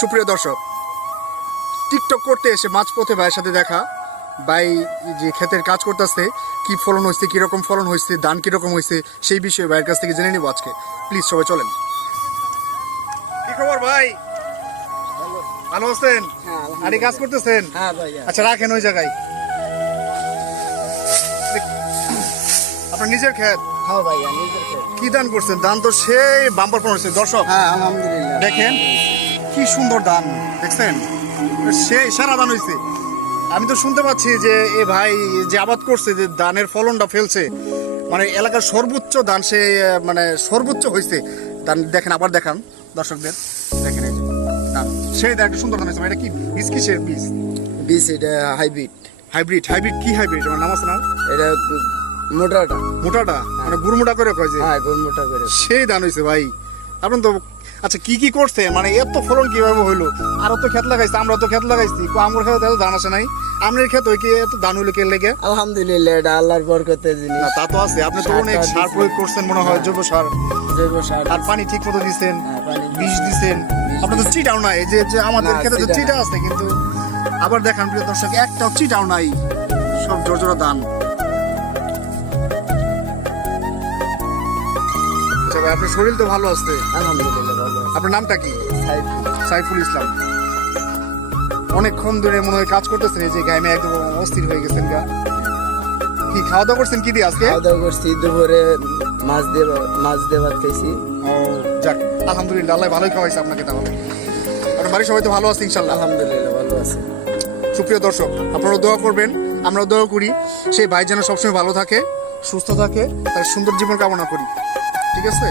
সুপ্রিয় দর্শক, টিকটক করতে এসে মাঝপথে ভাইয়ের সাথে দেখা। ভাই যে ক্ষেতের কাজ করতেছে, কি ফলন হয়েছে, কিরকম ফলন হয়েছে, ধান কিরকম হয়েছে, সেই বিষয়ে ভাইয়ের কাছ থেকে জেনে নিব আজকে। প্লিজ সবাই চলেন। কি খবর ভাই? ভালো আছেন? আরে কাজ করতেছেন? আচ্ছা রাখেন ওই জায়গায়। আপনার নিজের ক্ষেত? কি ধান করছেন? ধান তো সেই বাম্পার ফলন হয়েছে দর্শক। আলহামদুলিল্লাহ দেখেন কি সুন্দর ধান, দেখছেন? সেই সারা ধান হয়েছে। আমি তো শুনতে পাচ্ছি যে এ ভাই যে আবাদ করছে, যে ধানের ফলনটা ফেলছে, মানে এলাকার সর্বোচ্চ ধান, সে মানে সর্বোচ্চ হয়েছে ধান। দেখেন, আবার দেখান দর্শকদের, দেখেন এই যে ধান, সেই ধান একটা সুন্দর ধান হয়েছে। এটা কি বীজ? কিসের বীজ? বীজ এটা হাইব্রিড। হাইব্রিড? হাইব্রিড কি হাইব্রিড? আমার নাম আছে না? এটা মোটাটা। মোটাটা মানে গুড় মোটা করে কয় যে? হ্যাঁ, গুড় মোটা করে। সেই ধান হয়েছে ভাই। আপনার তো আচ্ছা কি কি করছে, মানে এত ফলন কিভাবে হইলো? আরো তো ক্ষেত লাগাইছে, আমরা তো ক্ষেত লাগাইছি, আমার ক্ষেত এত ধান আসে নাই। আপনার ক্ষেত ওই কি এত ধান হইলো কে লেগে? আলহামদুলিল্লাহ, এটা আল্লাহর বরকতের জিনিস। না তা তো আছে, আপনি তো অনেক সারটা সার দিছি। প্রয়োগ করছেন মনে হয়, জৈব সার। জৈব সার আর পানি ঠিক মতো দিচ্ছেন, হ্যাঁ, পানি বিষ দিচ্ছেন। আপনার তো চিটাও নাই, এই যে যে আমাদের না, ক্ষেতে তো চিটা চিটা আছে, কিন্তু আবার দেখান প্রিয় দর্শক, একটাও চিটাও নাই, সব জোর ধান। আচ্ছা ভাই, আপনার শরীর তো ভালো আছে? আলহামদুলিল্লাহ ভালো আছে। আপনার নামটা কি? সাইফুল। সাইফুল ইসলাম। অনেকক্ষণ ধরে মনে হয় কাজ করতেছেন, এই যে গায়ে একদম অস্থির হয়ে গেছেন গা। কি খাওয়া দাওয়া করছেন কি দিয়ে আজকে? খাওয়া দাওয়া করছি দুপুরে, মাছ দিয়ে ভাত খাইছি। ও যাক, আলহামদুলিল্লাহ, আল্লাহ ভালোই খাওয়াইছে আপনাকে। তাহলে আপনার বাড়ির সবাই তো ভালো আছে ইনশাল্লাহ? আলহামদুলিল্লাহ ভালো আছে। সুপ্রিয় দর্শক, আপনারাও দোয়া করবেন, আমরাও দোয়া করি সেই ভাই যেন সবসময় ভালো থাকে, সুস্থ থাকে, তার সুন্দর জীবন কামনা করি। ঠিক আছে?